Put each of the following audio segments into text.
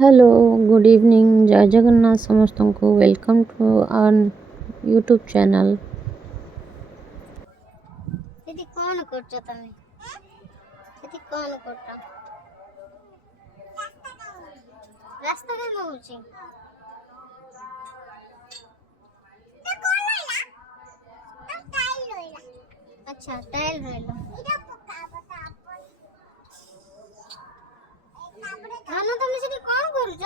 Hello, good evening, जय जगन्नाथ समस्तଙ୍କୁ welcome to our YouTube channel. दीदी कौन करছো তুমি? दीदी कौन করছো? রাস্তা কাম হচ্ছে। আচ্ছা টাইল রইল। ধাନ তুমি সেଠି କଣ କରୁଛ?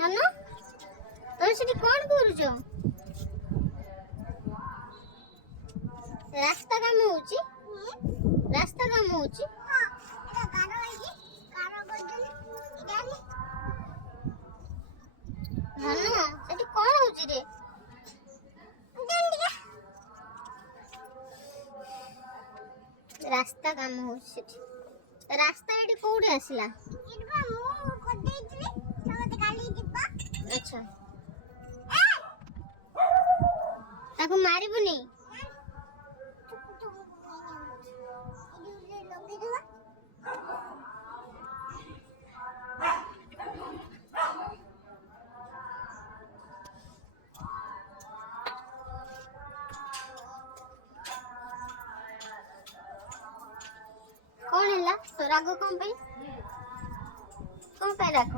ଧାନ তুমি ସେଠି କଣ କରୁଛ? ରାସ୍ତା କାମ ହଉଛି। ରାସ୍ତା କାମ ହଉଛି। ଧାନ ସେଠି କଣ ହଉଛି ରେ? ରାସ୍ତା କାମ ହଉଛି ସେଠି। ରାସ୍ତା ଏଠି କୋଉଠି ଆସିଲା? ଆଚ୍ଛା ତାକୁ ମାରିବୁନି। କଣ ହେଲା? ତ ରାଗ କଣ ପାଇଁ? କଣ ପାଇଁ ରାଗ?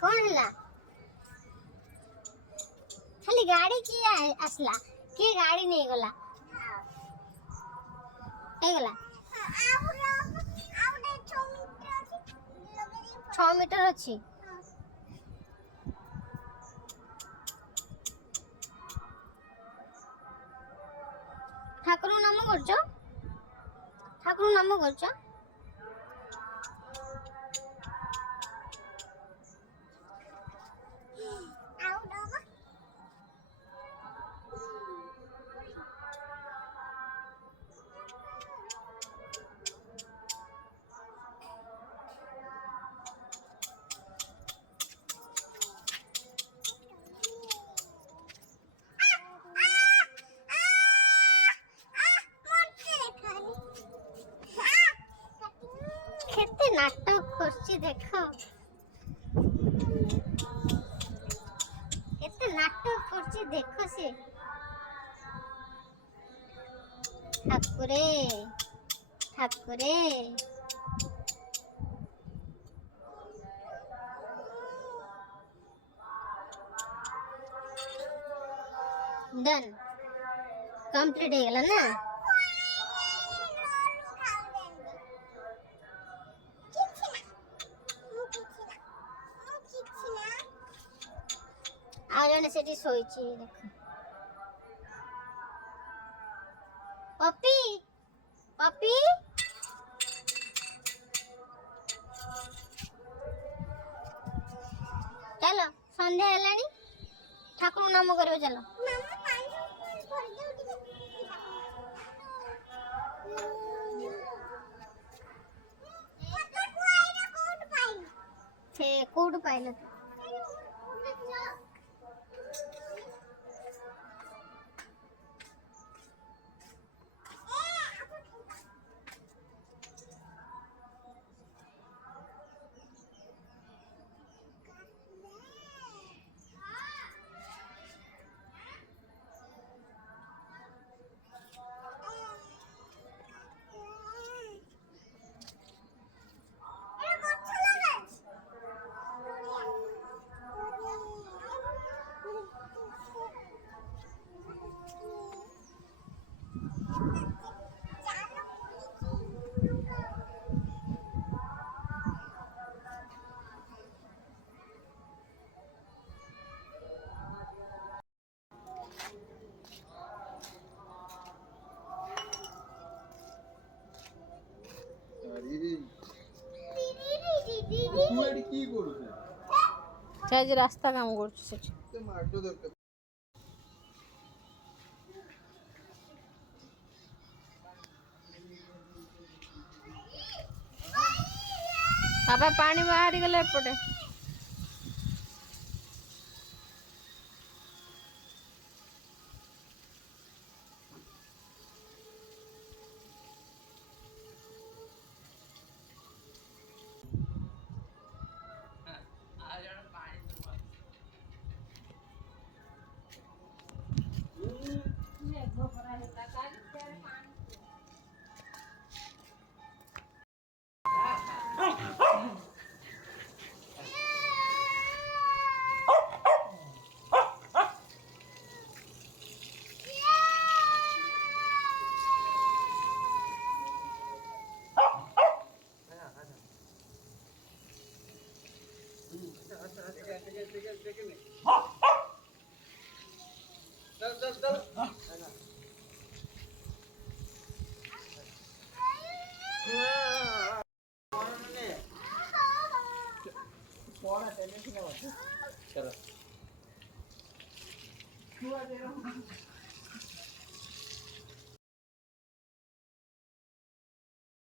କଣ ହେଲା? ଖାଲି ଗାଡି କିଏ ଆସିଲା? କିଏ ଗାଡି ନେଇଗଲା? ହେଇଗଲା 6 ମିଟର ଅଛି। ଠାକୁର ନାମ କରୁଛ? ଠାକୁର ନାମ କରୁଛ? କେତେ ନାଟକ କରୁଛି ଦେଖ। କେତେ ନାଟକ କରୁଛି ଦେଖ ସେ। ଠାକୁରେ ଠାକୁରେ ଡନ୍ କମ୍ପ୍ଲିଟ ହେଇଗଲା ନା? ଆଉ ଜଣେ ସେଠି ଶୋଇଛି ଦେଖ। ପପି ପପି ଚାଲ ସନ୍ଧ୍ୟା ହେଲାଣି, ଠାକୁର ନାମ କରିବ ଚାଲ। ସେ କୋଉଠୁ ପାଇଲ ତୁ? ସେ ଆଜି ରାସ୍ତା କାମ କରୁଛି ସେଠି। बाबा पानी बाहरी गले एपटे चलो